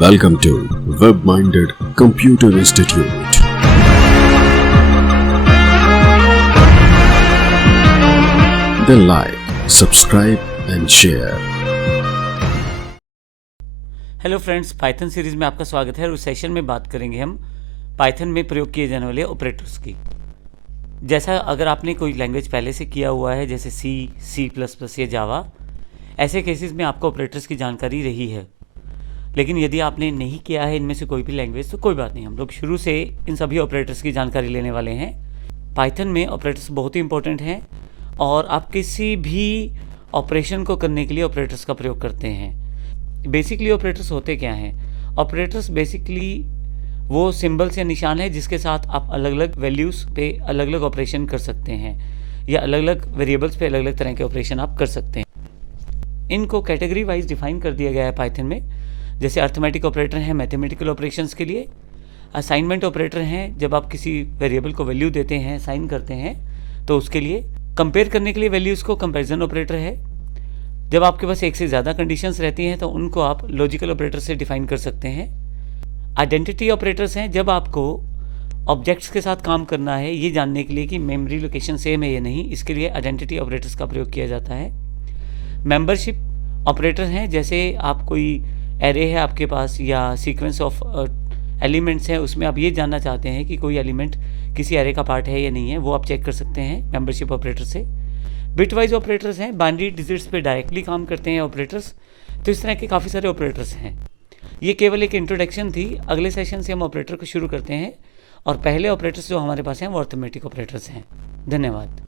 Welcome to Web-Minded Computer Institute. Then like, subscribe and share. Hello friends, Python series में आपका स्वागत है और उस सेशन में बात करेंगे हम पाइथन में प्रयोग किए जाने वाले ऑपरेटर्स की। जैसा अगर आपने कोई लैंग्वेज पहले से किया हुआ है जैसे C++ या जावा, ऐसे केसेस में आपको ऑपरेटर्स की जानकारी रही है। लेकिन यदि आपने नहीं किया है इनमें से कोई भी लैंग्वेज तो कोई बात नहीं, हम लोग शुरू से इन सभी ऑपरेटर्स की जानकारी लेने वाले हैं। पाइथन में ऑपरेटर्स बहुत ही इंपॉर्टेंट हैं और आप किसी भी ऑपरेशन को करने के लिए ऑपरेटर्स का प्रयोग करते हैं। बेसिकली ऑपरेटर्स होते क्या हैं? ऑपरेटर्स बेसिकली वो सिंबल्स या निशान है जिसके साथ आप अलग अलग वैल्यूज़ पे अलग अलग ऑपरेशन कर सकते हैं या अलग अलग वेरिएबल्स पे अलग अलग तरह के ऑपरेशन आप कर सकते हैं। इनको कैटेगरी वाइज डिफाइन कर दिया गया है पाइथन में। जैसे अर्थमेटिक ऑपरेटर हैं मैथमेटिकल ऑपरेशंस के लिए, असाइनमेंट ऑपरेटर हैं जब आप किसी वेरिएबल को वैल्यू देते हैं, साइन करते हैं तो उसके लिए, कंपेयर करने के लिए वैल्यूज़ को कंपैरिजन ऑपरेटर है। जब आपके पास एक से ज़्यादा कंडीशंस रहती हैं तो उनको आप लॉजिकल ऑपरेटर से डिफाइन कर सकते हैं। आइडेंटिटी ऑपरेटर्स हैं जब आपको ऑब्जेक्ट्स के साथ काम करना है ये जानने के लिए कि मेमोरी लोकेशन सेम है या नहीं, इसके लिए आइडेंटिटी ऑपरेटर्स का प्रयोग किया जाता है। मेंबरशिप ऑपरेटर हैं जैसे आप कोई एरे है आपके पास या सीक्वेंस ऑफ एलिमेंट्स हैं, उसमें आप ये जानना चाहते हैं कि कोई एलिमेंट किसी एरे का पार्ट है या नहीं है, वो आप चेक कर सकते हैं मेंबरशिप ऑपरेटर से। बिटवाइज ऑपरेटर्स हैं, बाइनरी डिजिट्स पे डायरेक्टली काम करते हैं ऑपरेटर्स। तो इस तरह के काफ़ी सारे ऑपरेटर्स हैं। ये केवल एक इंट्रोडक्शन थी। अगले सेशन से हम ऑपरेटर को शुरू करते हैं और पहले ऑपरेटर्स जो हमारे पास हैं वो अर्थमेटिक ऑपरेटर्स हैं। धन्यवाद।